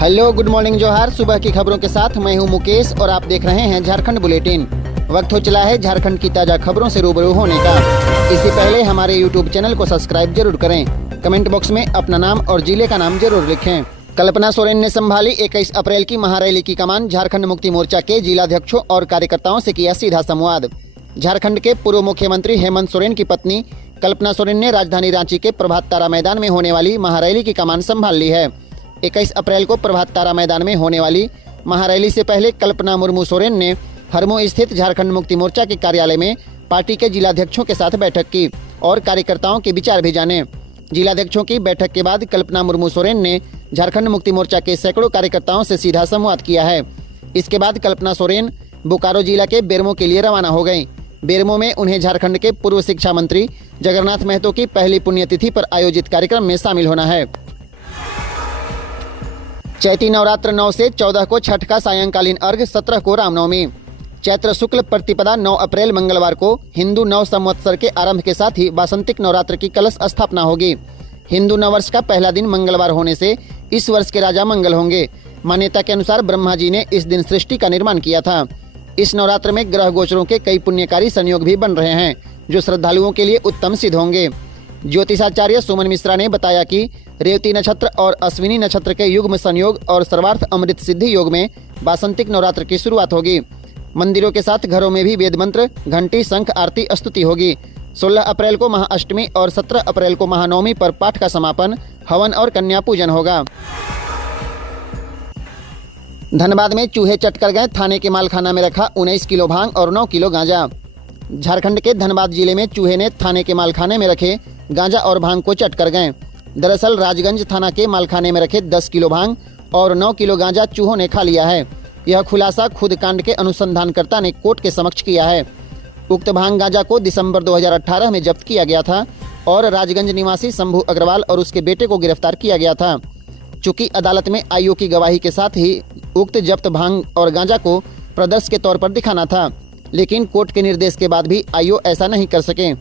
Hello, good morning, जोहार। सुबह की खबरों के साथ मैं हूं मुकेश और आप देख रहे हैं झारखंड बुलेटिन। वक्त हो चला है झारखंड की ताजा खबरों से रूबरू होने का। इससे पहले हमारे यूट्यूब चैनल को सब्सक्राइब जरूर करें। कमेंट बॉक्स में अपना नाम और जिले का नाम जरूर लिखें। कल्पना सोरेन ने संभाली 21 अप्रैल की महारैली की कमान। झारखंड मुक्ति मोर्चा के जिलाध्यक्षों और कार्यकर्ताओं से किया सीधा संवाद। झारखंड के पूर्व मुख्यमंत्री हेमंत सोरेन की पत्नी कल्पना सोरेन ने राजधानी रांची के प्रभात तारा मैदान में होने वाली महारैली की कमान संभाल ली है। 21 अप्रैल को प्रभात तारा मैदान में होने वाली महारैली से पहले कल्पना मुर्मू सोरेन ने हरमो स्थित झारखंड मुक्ति मोर्चा के कार्यालय में पार्टी के जिलाध्यक्षों के साथ बैठक की और कार्यकर्ताओं के विचार भी जाने। जिलाध्यक्षों की बैठक के बाद कल्पना मुर्मू सोरेन ने झारखंड मुक्ति मोर्चा के सैकड़ों कार्यकर्ताओं से सीधा संवाद किया है। इसके बाद कल्पना सोरेन बोकारो जिला के बेरमो के लिए रवाना हो गयी। बेरमो में उन्हें झारखंड के पूर्व शिक्षा मंत्री जगन्नाथ महतो की पहली पुण्यतिथि पर आयोजित कार्यक्रम में शामिल होना है। चैती नवरात्र 9 से 14 को छठ का सायंकालीन अर्घ, 17 को रामनवमी। चैत्र शुक्ल प्रतिपदा 9 अप्रैल मंगलवार को हिंदू नव संवत्सर के आरंभ के साथ ही वासंतिक नवरात्र की कलश स्थापना होगी। हिंदू नववर्ष का पहला दिन मंगलवार होने से इस वर्ष के राजा मंगल होंगे। मान्यता के अनुसार ब्रह्मा जी ने इस दिन सृष्टि का निर्माण किया था। इस नवरात्र में ग्रह गोचरों के कई पुण्यकारी संयोग भी बन रहे हैं जो श्रद्धालुओं के लिए उत्तम सिद्ध होंगे। ज्योतिषाचार्य सुमन मिश्रा ने बताया कि रेवती नक्षत्र और अश्विनी नक्षत्र के युग्म संयोग और सर्वार्थ अमृत सिद्धि योग में वासंतिक नवरात्र की शुरुआत होगी। मंदिरों के साथ घरों में भी वेद मंत्र, घंटी, शंख आरती स्तुति होगी। 16 अप्रैल को महाअष्टमी और 17 अप्रैल को महानवमी पर पाठ का समापन, हवन और कन्या पूजन होगा। धनबाद में चूहे चट कर गए, थाने के मालखाना में रखा 19 किलो भांग और 9 किलो गांजा। झारखंड के धनबाद जिले में चूहे ने थाने के मालखाने में रखे गांजा और भांग को चट कर गए। दरअसल राजगंज थाना के मालखाने में रखे 10 किलो भांग और 9 किलो गांजा चूहों ने खा लिया है। यह खुलासा खुद कांड के अनुसंधानकर्ता ने कोर्ट के समक्ष किया है। उक्त भांग गांजा को दिसंबर 2018 में जब्त किया गया था और राजगंज निवासी शंभू अग्रवाल और उसके बेटे को गिरफ्तार किया गया था। चूंकि अदालत में आईओ की गवाही के साथ ही उक्त जब्त भांग और गांजा को प्रदर्श के तौर पर दिखाना था, लेकिन कोर्ट के निर्देश के बाद भी आईओ ऐसा नहीं कर सके।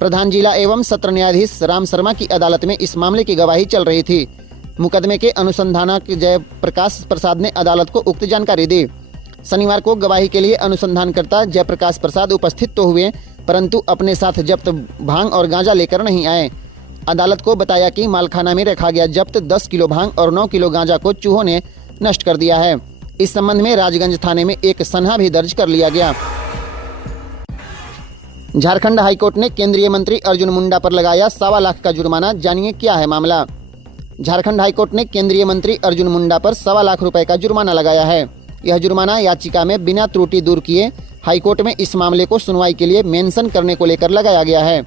प्रधान जिला एवं सत्र न्यायाधीश राम शर्मा की अदालत में इस मामले की गवाही चल रही थी। मुकदमे के अनुसंधानक जयप्रकाश प्रसाद ने अदालत को उक्त जानकारी दी। शनिवार को गवाही के लिए अनुसंधानकर्ता जयप्रकाश प्रसाद उपस्थित तो हुए, परंतु अपने साथ जब्त भांग और गांजा लेकर नहीं आए। अदालत को बताया कि मालखाना में रखा गया जब्त 10 किलो भांग और 9 किलो गांजा को चूहों ने नष्ट कर दिया है। इस संबंध में राजगंज थाने में एक सनहा भी दर्ज कर लिया गया। झारखंड हाईकोर्ट ने केंद्रीय मंत्री अर्जुन मुंडा पर लगाया 1.25 लाख का जुर्माना। जानिए क्या है मामला। झारखंड हाईकोर्ट ने केंद्रीय मंत्री अर्जुन मुंडा पर 1.25 लाख रुपए का जुर्माना लगाया है। यह जुर्माना याचिका में बिना त्रुटि दूर किए हाईकोर्ट में इस मामले को सुनवाई के लिए मेंशन करने को लेकर लगाया गया है।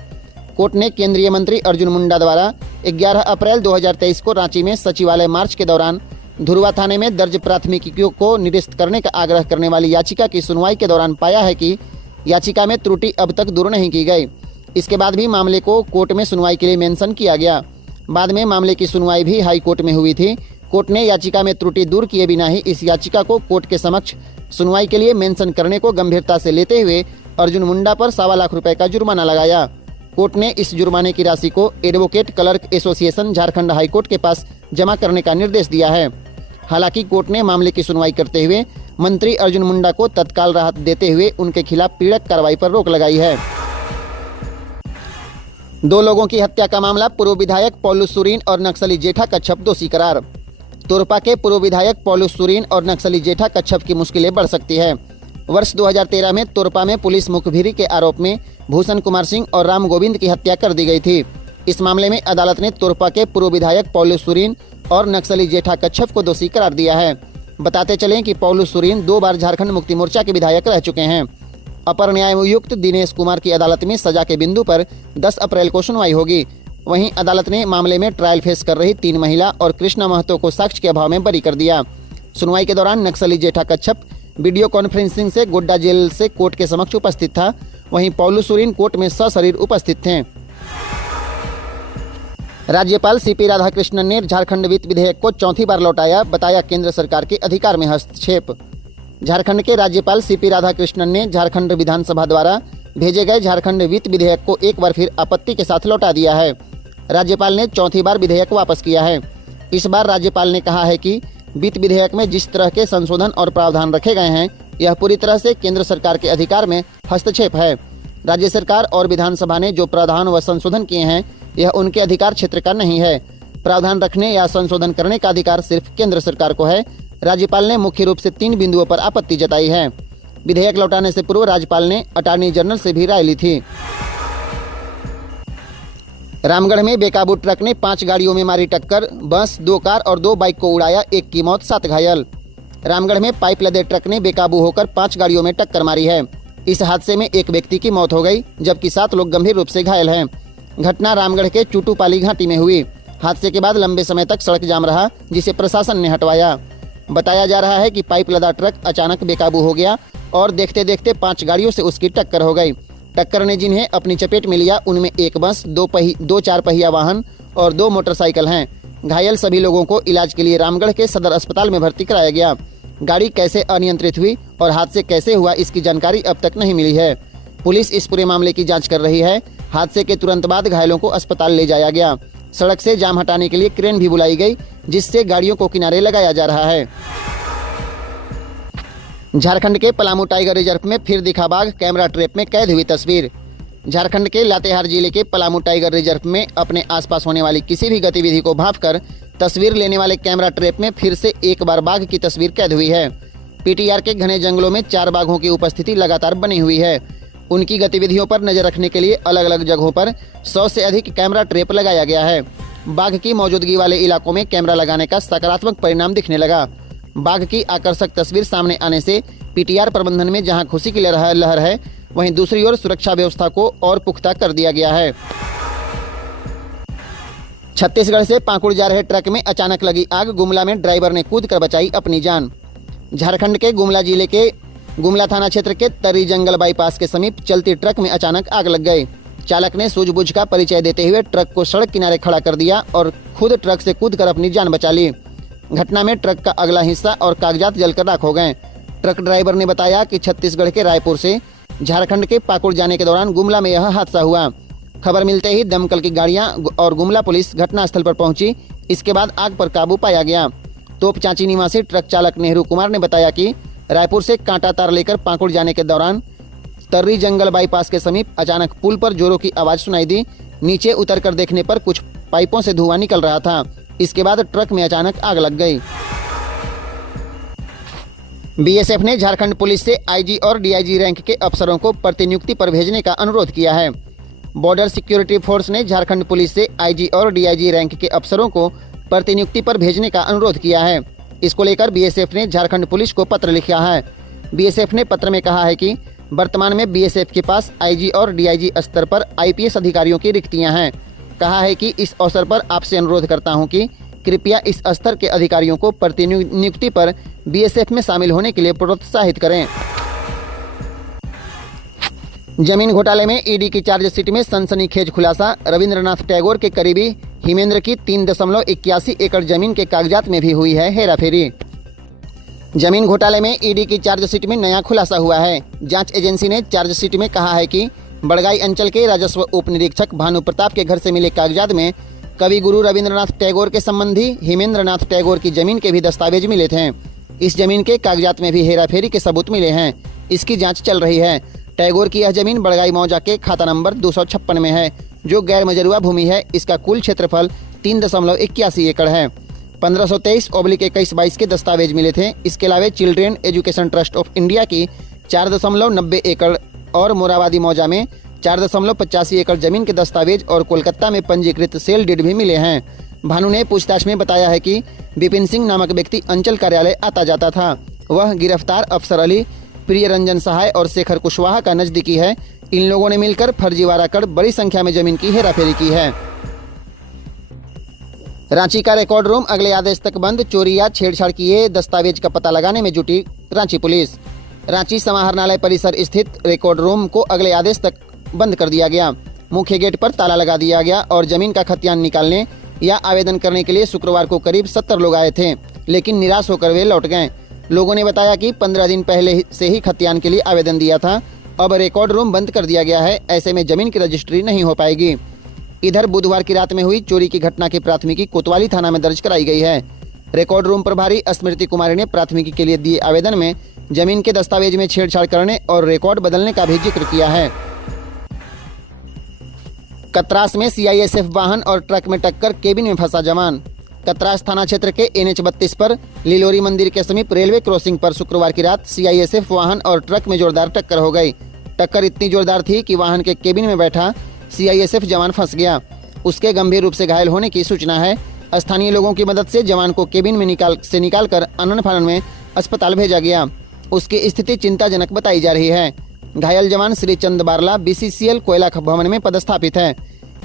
कोर्ट ने केंद्रीय मंत्री अर्जुन मुंडा द्वारा 11 अप्रैल 2023 को रांची में सचिवालय मार्च के दौरान धुरवा थाने में दर्ज प्राथमिकियों को निरस्त करने का आग्रह करने वाली याचिका की सुनवाई के दौरान पाया है कि याचिका में त्रुटि अब तक दूर नहीं की गई। इसके बाद भी मामले को कोर्ट में सुनवाई के लिए मेंशन किया गया। बाद में मामले की सुनवाई भी हाई कोर्ट में हुई थी। कोर्ट ने याचिका में त्रुटि दूर किए बिना ही इस याचिका को कोर्ट के समक्ष सुनवाई के लिए मेंशन करने को गंभीरता से लेते हुए अर्जुन मुंडा पर 1.25 लाख रुपए का जुर्माना लगाया। कोर्ट ने इस जुर्माने की राशि को advocate clerk association Jharkhand high court के पास जमा करने का निर्देश दिया है। हालांकि कोर्ट ने मामले की सुनवाई करते हुए मंत्री अर्जुन मुंडा को तत्काल राहत देते हुए उनके खिलाफ पीड़क कार्रवाई पर रोक लगाई है। 2 लोगों की हत्या का मामला, पूर्व विधायक पौलुस सुरीन और नक्सली जेठा कच्छप दोषी करार। तोरपा के पूर्व विधायक पौलुस सुरीन और नक्सली जेठा कच्छप की मुश्किलें बढ़ सकती है। वर्ष 2013 में तोरपा में पुलिस मुखबिरी के आरोप में भूषण कुमार सिंह और राम गोविंद की हत्या कर दी गई थी। इस मामले में अदालत ने तोरपा के पूर्व विधायक पौलुस सुरीन और नक्सली जेठा कच्छप को दोषी करार दिया है। बताते चलें कि पौलुस सुरीन 2 बार झारखंड मुक्ति मोर्चा के विधायक रह चुके हैं। अपर न्यायायुक्त दिनेश कुमार की अदालत में सजा के बिंदु पर 10 अप्रैल को सुनवाई होगी। वहीं अदालत ने मामले में ट्रायल फेस कर रही 3 महिला और कृष्णा महतो को साक्ष्य के अभाव में बरी कर दिया। सुनवाई के दौरान नक्सली जेठा कच्छप वीडियो कॉन्फ्रेंसिंग से गोड्डा जेल से कोर्ट के समक्ष उपस्थित था। वहीं पौलुस सुरीन कोर्ट में सशरीर उपस्थित थे। राज्यपाल सीपी राधाकृष्णन ने झारखंड वित्त विधेयक को 4थी बार लौटाया, बताया केंद्र सरकार के अधिकार में हस्तक्षेप। झारखंड के राज्यपाल सीपी राधाकृष्णन ने झारखंड विधानसभा द्वारा भेजे गए झारखंड वित्त विधेयक को एक बार फिर आपत्ति के साथ लौटा दिया है। राज्यपाल ने 4थी बार विधेयक वापस किया है। इस बार राज्यपाल ने कहा है कि वित्त विधेयक में जिस तरह के संशोधन और प्रावधान रखे गए हैं, यह पूरी तरह से केंद्र सरकार के अधिकार में हस्तक्षेप है। राज्य सरकार और विधानसभा ने जो प्रावधान व संशोधन किए हैं, यह उनके अधिकार क्षेत्र का नहीं है। प्रावधान रखने या संशोधन करने का अधिकार सिर्फ केंद्र सरकार को है। राज्यपाल ने मुख्य रूप से 3 बिंदुओं पर आपत्ति जताई है। विधेयक लौटाने से पूर्व राज्यपाल ने अटॉर्नी जनरल से भी राय ली थी। रामगढ़ में बेकाबू ट्रक ने 5 गाड़ियों में मारी टक्कर, बस, 2 कार और 2 बाइक को उड़ाया, 1 की मौत, 7 घायल। रामगढ़ में पाइप लदे ट्रक ने बेकाबू होकर 5 गाड़ियों में टक्कर मारी है। इस हादसे में 1 व्यक्ति की मौत हो गई, जबकि 7 लोग गंभीर रूप से घायल हैं। घटना रामगढ़ के चूटूपाली घाटी में हुई। हादसे के बाद लंबे समय तक सड़क जाम रहा, जिसे प्रशासन ने हटवाया। बताया जा रहा है कि पाइप लदा ट्रक अचानक बेकाबू हो गया और देखते देखते 5 गाड़ियों से उसकी टक्कर हो गई। टक्कर ने जिन्हें अपनी चपेट में लिया, उनमें 1 बस, 2 4 पहिया वाहन और 2 मोटरसाइकिल हैं। घायल सभी लोगों को इलाज के लिए रामगढ़ के सदर अस्पताल में भर्ती कराया गया। गाड़ी कैसे अनियंत्रित हुई और हादसे कैसे हुआ, इसकी जानकारी अब तक नहीं मिली है। पुलिस इस पूरे मामले की जांच कर रही है। हादसे के तुरंत बाद घायलों को अस्पताल ले जाया गया। सड़क से जाम हटाने के लिए क्रेन भी बुलाई गई, जिससे गाड़ियों को किनारे लगाया जा रहा है। झारखंड के पलामू टाइगर रिजर्व में फिर दिखा बाघ, कैमरा ट्रैप में कैद हुई तस्वीर। झारखंड के लातेहार जिले के पलामू टाइगर रिजर्व में अपने आसपास होने वाली किसी भी गतिविधि को भांपकर तस्वीर लेने वाले कैमरा ट्रैप में फिर से एक बार बाघ की तस्वीर कैद हुई है। पीटीआर के घने जंगलों में 4 बाघों की उपस्थिति लगातार बनी हुई है। उनकी गतिविधियों पर नजर रखने के लिए अलग अलग जगहों पर 100 से अधिक कैमरा ट्रैप लगाया गया है। बाघ की मौजूदगी वाले इलाकों में कैमरा लगाने का सकारात्मक परिणाम दिखने लगा। बाघ की आकर्षक तस्वीर सामने आने से पीटीआर प्रबंधन में जहां खुशी की लहर है, वहीं दूसरी ओर सुरक्षा व्यवस्था को और पुख्ता कर दिया गया है। छत्तीसगढ़ से पाकुड़ जा रहे ट्रक में अचानक लगी आग, गुमला में ड्राइवर ने कूदकर बचाई अपनी जान। झारखंड के गुमला जिले के गुमला थाना क्षेत्र के तर्री जंगल बाईपास के समीप चलती ट्रक में अचानक आग लग गई। चालक ने सूझबूझ का परिचय देते हुए ट्रक को सड़क किनारे खड़ा कर दिया और खुद ट्रक से कूदकर अपनी जान बचा ली। घटना में ट्रक का अगला हिस्सा और कागजात जलकर राख हो गए। ट्रक ड्राइवर ने बताया कि छत्तीसगढ़ के रायपुर से झारखंड के पाकुड़ जाने के दौरान गुमला में यह हादसा हुआ। खबर मिलते ही दमकल की गाड़ियां और गुमला पुलिस घटनास्थल पर पहुंची। इसके बाद आग पर काबू पाया गया। तोपचांची निवासी ट्रक चालक नेहरू कुमार ने बताया कि रायपुर से कांटा तार लेकर पाकुड़ जाने के दौरान तर्री जंगल बाईपास के समीप अचानक पुल पर जोरों की आवाज सुनाई दी। नीचे उतरकर देखने पर कुछ पाइपों से धुआं निकल रहा था। इसके बाद ट्रक में अचानक आग लग गई। बीएसएफ ने झारखंड पुलिस से आईजी और डीआईजी रैंक के अफसरों को प्रतिनियुक्ति पर भेजने का अनुरोध किया है। बॉर्डर सिक्योरिटी फोर्स ने झारखंड पुलिस से आईजी और डीआईजी रैंक के अफसरों को प्रतिनियुक्ति पर भेजने का अनुरोध किया है। इसको लेकर बीएसएफ ने झारखंड पुलिस को पत्र लिखा है। बीएसएफ ने पत्र में कहा है कि वर्तमान में बीएसएफ के पास आईजी और डीआईजी स्तर पर आईपीएस अधिकारियों की रिक्तियां हैं। कहा है कि इस अवसर पर आपसे अनुरोध करता हूं कि कृपया इस स्तर के अधिकारियों को प्रतिनियुक्ति पर बीएसएफ में शामिल होने के लिए प्रोत्साहित करें। जमीन घोटाले में ईडी की चार्जशीट में सनसनीखेज खुलासा। रविंद्रनाथ टैगोर के करीबी हिमेंद्र की 3.81 एकड़ जमीन के कागजात में भी हुई है हेराफेरी। जमीन घोटाले में ईडी की चार्जशीट में नया खुलासा हुआ है। जांच एजेंसी ने चार्जशीट में कहा है कि बड़गाई अंचल के राजस्व उप निरीक्षक भानु प्रताप के घर से मिले कागजात में कवि गुरु रविंद्रनाथ टैगोर के संबंधी हिमेंद्रनाथ टैगोर की जमीन के भी दस्तावेज मिले थे। इस जमीन के कागजात में भी हेराफेरी के सबूत मिले हैं। इसकी जांच चल रही है। टैगोर की यह जमीन बड़गाई मौजा के खाता नंबर 256 में है, जो गैर मजरूआ भूमि है। इसका कुल क्षेत्रफल 3.81 एकड़ है। 1523/2122 के दस्तावेज मिले थे। इसके अलावा children education trust of India की 4.90 एकड़ और मोराबादी मौजा में 4.85 एकड़ जमीन के दस्तावेज और कोलकाता में पंजीकृत सेल डीड भी मिले हैं। भानु ने पूछताछ में बताया है कि विपिन सिंह नामक व्यक्ति अंचल कार्यालय आता जाता था। वह गिरफ्तार अफसर अली, प्रिय रंजन सहाय और शेखर कुशवाहा का नजदीकी है। इन लोगों ने मिलकर फर्जीवाड़ा कर बड़ी संख्या में जमीन की हेराफेरी की है। रांची का रिकॉर्ड रूम अगले आदेश तक बंद। चोरी या छेड़छाड़ किए दस्तावेज का पता लगाने में जुटी रांची पुलिस। रांची समाहरणालय परिसर स्थित रिकॉर्ड रूम को अगले आदेश तक बंद कर दिया गया। मुख्य गेट पर ताला लगा दिया गया और जमीन का खतियान निकालने या आवेदन करने के लिए शुक्रवार को करीब 70 लोग आए थे, लेकिन निराश होकर वे लौट गए। लोगों ने बताया कि 15 दिन पहले से ही खतियान के लिए आवेदन दिया था। अब रिकॉर्ड रूम बंद कर दिया गया है। ऐसे में जमीन की रजिस्ट्री नहीं हो पाएगी। इधर बुधवार की रात में हुई चोरी की घटना की प्राथमिकी कोतवाली थाना में दर्ज कराई गई है। रिकॉर्ड रूम प्रभारी स्मृति कुमारी ने प्राथमिकी के लिए दिए आवेदन में जमीन के दस्तावेज में छेड़छाड़ करने और रिकॉर्ड बदलने का भी जिक्र किया है। कतरास में सीआईएसएफ वाहन और ट्रक में टक्कर, केबिन में फंसा जवान। कतरास थाना क्षेत्र के NH 32 पर लिलोरी मंदिर के समीप रेलवे क्रॉसिंग पर शुक्रवार की रात सीआईएसएफ वाहन और ट्रक में जोरदार टक्कर हो गई। टक्कर इतनी जोरदार थी कि वाहन के केबिन में बैठा सीआईएसएफ जवान फंस गया। उसके गंभीर रूप से घायल होने की सूचना है। स्थानीय लोगों की मदद से जवान को केबिन में निकालकर अनन फानन में अस्पताल भेजा गया। उसकी स्थिति चिंताजनक बताई जा रही है। घायल जवान श्री चंद बारला BCCL कोयला भवन में पदस्थापित है।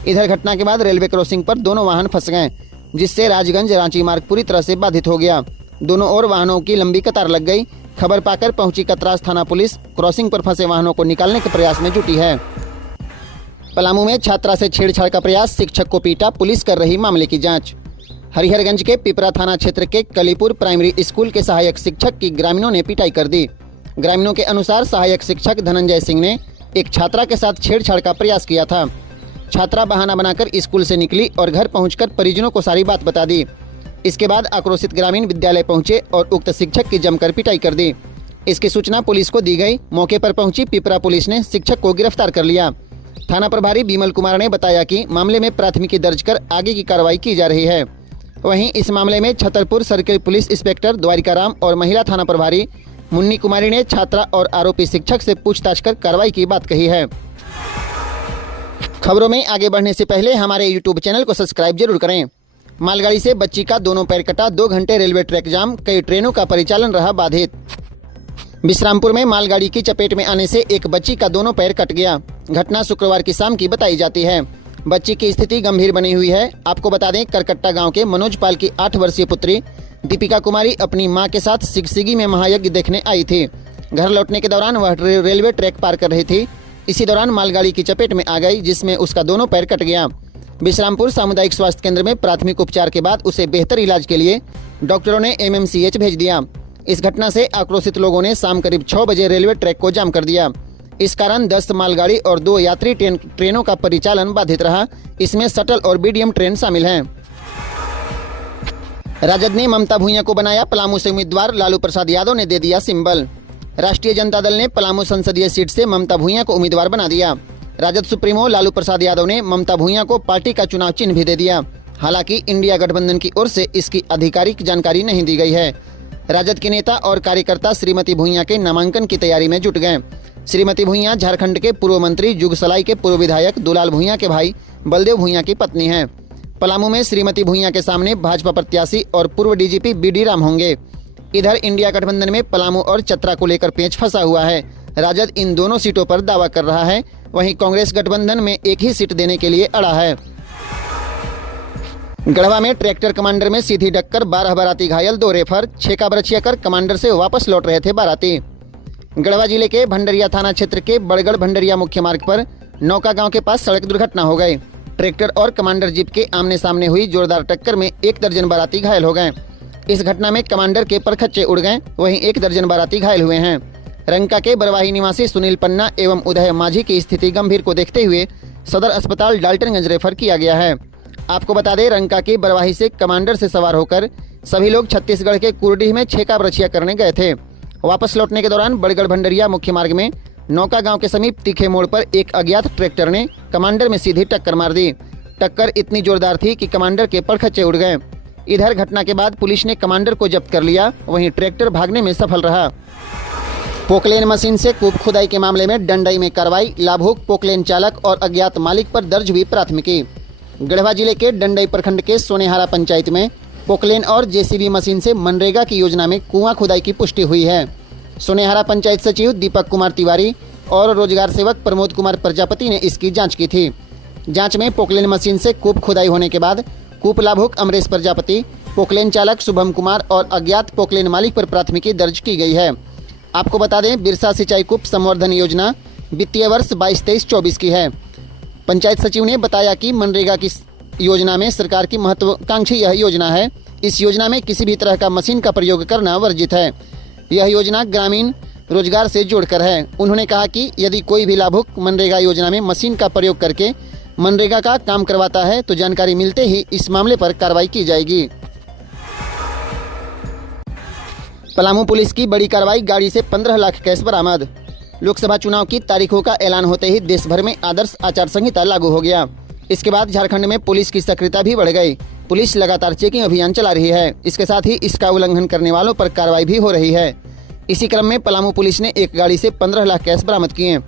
इधर घटना के बाद रेलवे क्रॉसिंग पर दोनों वाहन फंस गए, जिससे राजगंज रांची मार्ग पूरी तरह से बाधित हो गया। दोनों ओर वाहनों की लंबी कतार लग गई। खबर पाकर पहुंची कतरास थाना पुलिस क्रॉसिंग पर फंसे वाहनों को निकालने के प्रयास में जुटी है। पलामू में छात्रा से छेड़छाड़ का प्रयास, शिक्षक को पीटा, पुलिस कर रही मामले की जांच। हरिहरगंज के पिपरा थाना क्षेत्र के कलीपुर प्राइमरी स्कूल के सहायक शिक्षक की ग्रामीणों ने पिटाई कर दी। ग्रामीणों के अनुसार सहायक शिक्षक धनंजय सिंह ने एक छात्रा के साथ छेड़छाड़ का प्रयास किया था। छात्रा बहाना बनाकर स्कूल से निकली और घर पहुंचकर परिजनों को सारी बात बता दी। इसके बाद आक्रोशित ग्रामीण विद्यालय पहुंचे और उक्त शिक्षक की जमकर पिटाई कर दी। इसकी सूचना पुलिस को दी गई। मौके पर पहुंची पिपरा पुलिस ने शिक्षक को गिरफ्तार कर लिया। थाना प्रभारी बिमल कुमार ने बताया कि मामले में प्राथमिकी दर्ज कर आगे की कार्रवाई की जा रही है। वहीं इस मामले में छतरपुर सर्किल पुलिस इंस्पेक्टर द्वारिकाराम और महिला थाना प्रभारी मुन्नी कुमारी ने छात्रा और आरोपी शिक्षक से पूछताछ कर कार्रवाई की बात कही है। खबरों में आगे बढ़ने से पहले हमारे YouTube चैनल को सब्सक्राइब जरूर करें। मालगाड़ी से बच्ची का दोनों पैर कटा, 2 घंटे रेलवे ट्रैक जाम, कई ट्रेनों का परिचालन रहा बाधित। विश्रामपुर में मालगाड़ी की चपेट में आने से एक बच्ची का दोनों पैर कट गया। घटना शुक्रवार की शाम की बताई जाती है। बच्ची की स्थिति गंभीर बनी हुई है। आपको बता दें, करकट्टा गांव के मनोज पाल की 8 वर्षीय पुत्री दीपिका कुमारी अपनी मां के साथ सिगसिगी में महायज्ञ देखने आई थी। घर लौटने के दौरान वह रेलवे ट्रैक पार कर रही थी। इसी दौरान मालगाड़ी की चपेट में आ गई, जिसमें उसका दोनों पैर कट गया। विश्रामपुर सामुदायिक स्वास्थ्य केंद्र में प्राथमिक उपचार के बाद उसे बेहतर इलाज के लिए डॉक्टरों ने MMCH भेज दिया। इस घटना से आक्रोशित लोगों ने शाम करीब 6 बजे रेलवे ट्रैक को जाम कर दिया। इस कारण 10 मालगाड़ी और 2 यात्री ट्रेनों का परिचालन बाधित रहा। इसमें शटल और BDM ट्रेन शामिल हैं। राजद ने ममता भूइयां को बनाया पलामू से उम्मीदवार, लालू प्रसाद यादव ने दे दिया सिंबल। राष्ट्रीय जनता दल ने पलामू संसदीय सीट से ममता भूइयां को उम्मीदवार बना दिया। राजद सुप्रीमो लालू प्रसाद यादव ने ममता भूइयां को पार्टी का चुनाव चिन्ह भी दे दिया। हालांकि इंडिया गठबंधन की ओर से इसकी आधिकारिक जानकारी नहीं दी गई है। राजद के नेता और कार्यकर्ता श्रीमती भूइयां के नामांकन की तैयारी में जुट गए। श्रीमती भूइयां झारखंड के पूर्व मंत्री जुगसलाई के पूर्व विधायक दुलाल भूइयां के भाई बलदेव भूइयां की पत्नी हैं। पलामू में श्रीमती भूइयां के सामने भाजपा प्रत्याशी और पूर्व DGP BD राम होंगे। इधर इंडिया गठबंधन में पलामू और चतरा को लेकर पेंच फंसा हुआ है। राजद इन दोनों सीटों पर दावा कर रहा है। वहीं कांग्रेस गठबंधन में एक ही सीट देने के लिए अड़ा है। गढ़वा में ट्रैक्टर कमांडर में सीधी टक्कर, 12 बाराती घायल, 2 रेफर, 6 का बरछिया कर कमांडर से वापस लौट रहे थे बाराती। गढ़वा जिले के भंडरिया थाना क्षेत्र के बड़गढ़ भंडरिया मुख्य मार्ग पर नौका गांव के पास सड़क दुर्घटना हो गई। ट्रैक्टर और कमांडर जीप के आमने सामने हुई जोरदार टक्कर में 1 दर्जन बाराती घायल हो गए। इस घटना में कमांडर के परखच्चे उड़ गए, वहीं 1 दर्जन बाराती घायल हुए हैं। रंका के बरवाही निवासी सुनील पन्ना एवं उदय माझी की स्थिति गंभीर को देखते हुए सदर अस्पताल डाल्टनगंज रेफर किया गया है। आपको बता दें, रंका के बरवाही से कमांडर से सवार होकर सभी लोग छत्तीसगढ़ के कुरडीह में 6 का बरछिया करने गए थे। वापस लौटने के दौरान बड़गढ़ भंडरिया मुख्य मार्ग में नौका गांव के समीप तीखे मोड़ पर एक अज्ञात ट्रैक्टर ने कमांडर में सीधी टक्कर मार दी। टक्कर इतनी जोरदार थी कि कमांडर के परखच्चे उड़ गए। इधर घटना के बाद पुलिस ने कमांडर को जब्त कर लिया, वहीं ट्रैक्टर भागने में सफल रहा। पोकलेन मशीन से कूप खुदाई के मामले में डंडई में कार्रवाई, लाभुक पोकलेन चालक और अज्ञात मालिक पर दर्ज हुई प्राथमिकी। गढ़वा जिले के डंडई प्रखंड के सोनेहारा पंचायत में पोकलेन और JCB मशीन से मनरेगा की योजना में कुआं खुदाई की पुष्टि हुई है। सोनेहारा पंचायत सचिव दीपक कुमार तिवारी और रोजगार सेवक प्रमोद कुमार प्रजापति ने इसकी जांच की थी। जांच में पोकलेन मशीन से कूप खुदाई होने के बाद कूप लाभुक अमरेश प्रजापति, पोकलेन चालक शुभम कुमार और अज्ञात पोकलेन मालिक पर प्राथमिकी दर्ज की गई है। आपको बता दें, बिरसा सिंचाई कूप संवर्धन योजना वित्तीय वर्ष 22-23-24 की है। पंचायत सचिव ने बताया कि मनरेगा की योजना में सरकार की महत्वाकांक्षी यह योजना है। इस योजना में किसी भी तरह का मशीन का प्रयोग करना वर्जित है। यह योजना ग्रामीण रोजगार से जोड़कर है। उन्होंने कहा कि यदि कोई भी लाभुक मनरेगा योजना में मशीन का प्रयोग करके मनरेगा का काम करवाता है तो जानकारी मिलते ही इस मामले पर कार्रवाई की जाएगी। पलामू पुलिस की बड़ी कार्रवाई, गाड़ी से 15 लाख कैश बरामद। लोकसभा चुनाव की तारीखों का ऐलान होते ही देश भर में आदर्श आचार संहिता लागू हो गया। इसके बाद झारखंड में पुलिस की सक्रियता भी बढ़ गई। पुलिस लगातार चेकिंग अभियान चला रही है। इसके साथ ही इसका उल्लंघन करने वालों पर कार्रवाई भी हो रही है। इसी क्रम में पलामू पुलिस ने एक गाड़ी से 15 लाख कैश बरामद किए।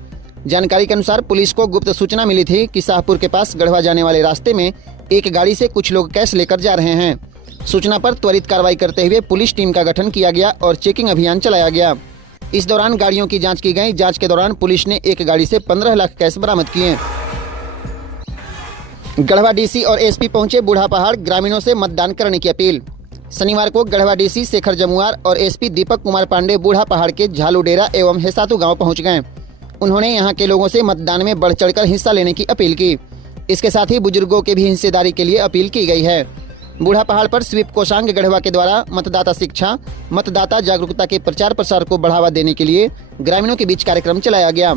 जानकारी के अनुसार पुलिस को गुप्त सूचना मिली थी कि शाहपुर के पास गढ़वा जाने वाले रास्ते में एक गाड़ी से कुछ लोग कैश लेकर जा रहे हैं। सूचना पर त्वरित कार्रवाई करते हुए पुलिस टीम का गठन किया गया और चेकिंग अभियान चलाया गया। इस दौरान गाड़ियों की जांच की गई। जांच के दौरान पुलिस ने एक गाड़ी से 15 लाख कैश बरामद किए। गढ़वा डीसी और एसपी पहुंचे बूढ़ा पहाड़, ग्रामीणों से मतदान करने की अपील। शनिवार को गढ़वा डीसी शेखर जमुआर और एसपी दीपक कुमार पांडे बूढ़ा पहाड़ के झालूडेरा एवं हेसातू गांव पहुंच गए। उन्होंने यहां के लोगों से मतदान में बढ़ चढ़कर हिस्सा लेने की अपील की। इसके साथ ही बुजुर्गों के भी हिस्सेदारी के लिए अपील की गई है। बूढ़ा पहाड़ पर स्वीप कोषांग गढ़वा के द्वारा मतदाता शिक्षा, मतदाता जागरूकता के प्रचार प्रसार को बढ़ावा देने के लिए ग्रामीणों के बीच कार्यक्रम चलाया गया।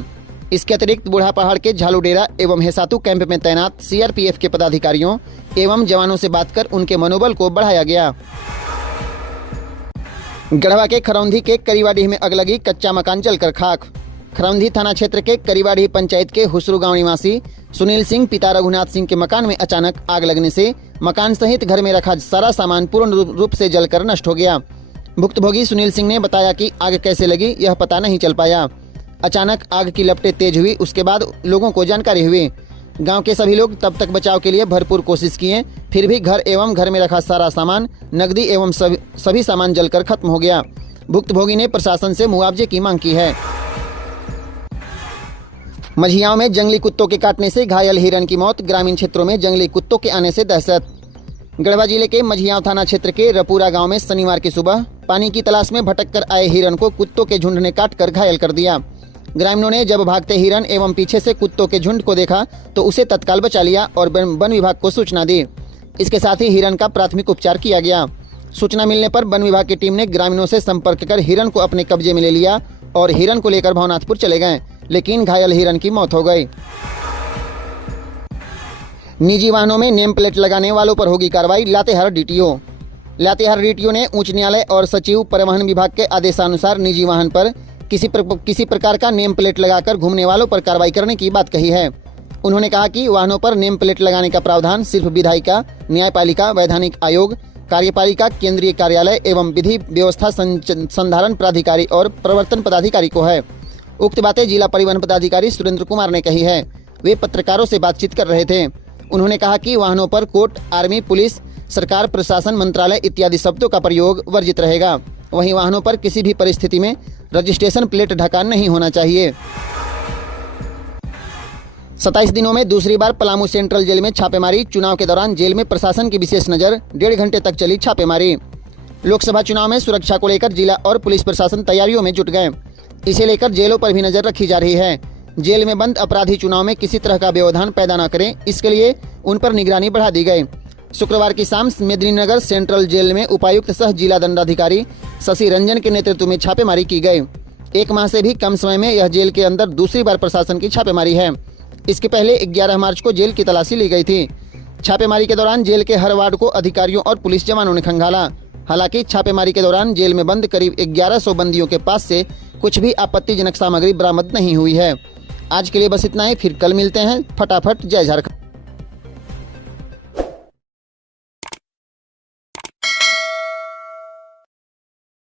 इसके अतिरिक्त बूढ़ा पहाड़ के झालूडेरा एवं हेसातू कैंप में तैनात सीआरपीएफ के पदाधिकारियों एवं जवानों से बात कर उनके मनोबल को बढ़ाया गया। गढ़वा के खरौंधी के करीवाडीह में अग लगी, कच्चा मकान जलकर खाक। खरौंधी थाना क्षेत्र के करीवाडीह पंचायत के हुसरू गांव निवासी सुनील सिंह पिता रघुनाथ सिंह के मकान में अचानक आग लगने से मकान सहित घर में रखा सारा सामान पूर्ण रूप से जलकर नष्ट हो गया। भुक्तभोगी सुनील सिंह ने बताया कि आग कैसे लगी यह पता नहीं चल पाया। अचानक आग की लपटें तेज हुई। उसके बाद लोगों को जानकारी हुई। गांव के सभी लोग तब तक बचाव के लिए भरपूर कोशिश किए, फिर भी घर एवं घर में रखा सारा सामान, नकदी एवं सभी सामान जलकर खत्म हो गया। भुक्तभोगी ने प्रशासन से मुआवजे की मांग की है। मझियाओं में जंगली कुत्तों के काटने से घायल हिरन की मौत, ग्रामीण क्षेत्रों में जंगली कुत्तों के आने से दहशत। गढ़वा जिले के मझियाओं थाना क्षेत्र के रपूरा गांव में शनिवार की सुबह पानी की तलाश में भटक कर आए हिरन को कुत्तों के झुंड ने काटकर घायल कर दिया। ग्रामीणों ने जब भागते हिरन एवं पीछे से कुत्तों के झुंड को देखा तो उसे तत्काल बचा लिया और वन विभाग को सूचना दी। इसके साथ ही हिरन का प्राथमिक उपचार किया गया। सूचना मिलने पर वन विभाग की टीम ने ग्रामीणों से संपर्क कर हिरन को अपने कब्जे में ले लिया और हिरन को लेकर भवनाथपुर चले गए, लेकिन घायल हिरन की मौत हो गई। निजी वाहनों में नेम प्लेट लगाने वालों पर होगी कार्रवाई, लातेहार डीटीओ। लातेहार डीटीओ ने उच्च न्यायालय और सचिव परिवहन विभाग के आदेशानुसार निजी वाहन पर किसी प्रकार का नेम प्लेट लगाकर घूमने वालों पर कार्रवाई करने की बात कही है। उन्होंने कहा कि वाहनों पर नेम प्लेट लगाने का प्रावधान सिर्फ विधायिका, न्यायपालिका, वैधानिक आयोग, कार्यपालिका, केंद्रीय कार्यालय एवं विधि व्यवस्था संधारण प्राधिकारी और प्रवर्तन पदाधिकारी को है। उक्त बातें जिला परिवहन पदाधिकारी सुरेंद्र कुमार ने कही है। वे पत्रकारों से बातचीत कर रहे थे। उन्होंने कहा कि वाहनों पर कोर्ट, आर्मी, पुलिस, सरकार, प्रशासन, मंत्रालय इत्यादि शब्दों का प्रयोग वर्जित रहेगा। वहीं वाहनों पर किसी भी परिस्थिति में रजिस्ट्रेशन प्लेट ढका नहीं होना चाहिए। 27 दिनों में दूसरी बार पलामू सेंट्रल जेल में छापेमारी। चुनाव के दौरान जेल में प्रशासन की विशेष नजर, 1.5 घंटे तक चली छापेमारी। लोकसभा चुनाव में सुरक्षा को लेकर जिला और पुलिस प्रशासन तैयारियों में जुट गए। इसे लेकर जेलों पर भी नजर रखी जा रही है। जेल में बंद अपराधी चुनाव में किसी तरह का व्यवधान पैदा न करें, इसके लिए उन पर निगरानी बढ़ा दी गई। शुक्रवार की शाम मेदिनीनगर सेंट्रल जेल में उपायुक्त सह जिला दंडाधिकारी शशि रंजन के नेतृत्व में छापेमारी की गई। 1 माह से भी कम समय में यह जेल के अंदर दूसरी बार प्रशासन की छापेमारी है। इसके पहले 11 मार्च को जेल की तलाशी ली गई थी। छापेमारी के दौरान जेल के हर वार्ड को अधिकारियों और पुलिस जवानों ने खंगाला। हालांकि छापेमारी के दौरान जेल में बंद करीब 1100 बंदियों के पास से कुछ भी आपत्तिजनक सामग्री बरामद नहीं हुई है। आज के लिए बस इतना ही, फिर कल मिलते हैं। फटाफट, जय झारखंड।